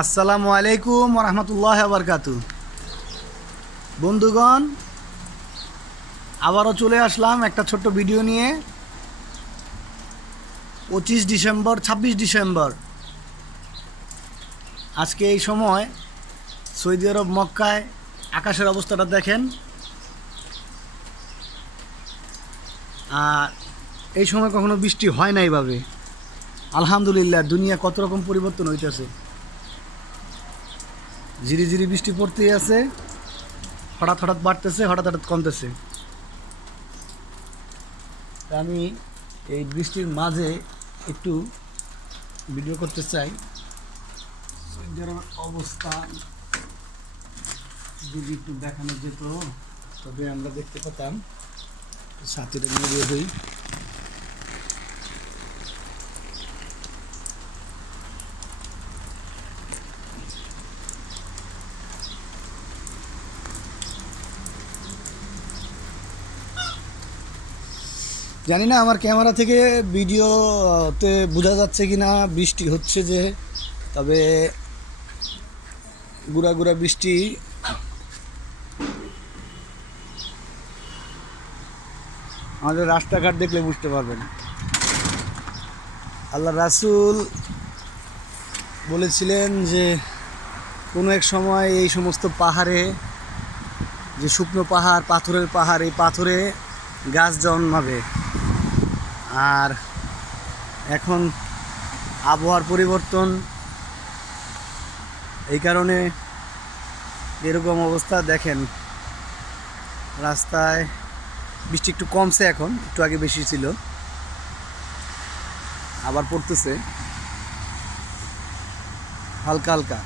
আসসালামু আলাইকুম রহমতুল্লাহ বারকাতু। বন্ধুগণ, আবারও চলে আসলাম একটা ছোট্ট ভিডিও নিয়ে। 25 ডিসেম্বর 26 ডিসেম্বর আজকে এই সময় সৌদি আরব মক্কায় আকাশের অবস্থাটা দেখেন। আর এই সময় কখনো বৃষ্টি হয় না এইভাবে। আলহামদুলিল্লাহ, দুনিয়া কত রকম পরিবর্তন হইতেছে। ঝিরি ঝিরি বৃষ্টি পড়তেই আছে, হঠাৎ হঠাৎ বাড়তেছে, হঠাৎ হঠাৎ কমতেছে। তা আমি এই বৃষ্টির মাঝে একটু ভিডিও করতে চাই। সৌদি আরবের অবস্থা যদি একটু দেখানো যেত তবে আমরা দেখতে পেতাম। সাথীরা নিয়ে বের হই। জানি না আমার ক্যামেরা থেকে ভিডিওতে বোঝা যাচ্ছে কি না বৃষ্টি হচ্ছে যে, তবে গুড়া গুড়া বৃষ্টি। আমাদের রাস্তাঘাট দেখলে বুঝতে পারবেন। আল্লাহ রাসূল বলেছিলেন যে কোনো এক সময় এই সমস্ত পাহাড়ে, যে শুকনো পাহাড়, পাথরের পাহাড়, এই পাথরে গাছ জন্মাবে। আর এখন আবহাওয়ার পরিবর্তন, এই কারণে এরকম অবস্থা। দেখেন রাস্তায় বৃষ্টি একটু কমছে, এখন একটু আগে বেশি ছিল, আবার পড়তেছে হালকা হালকা।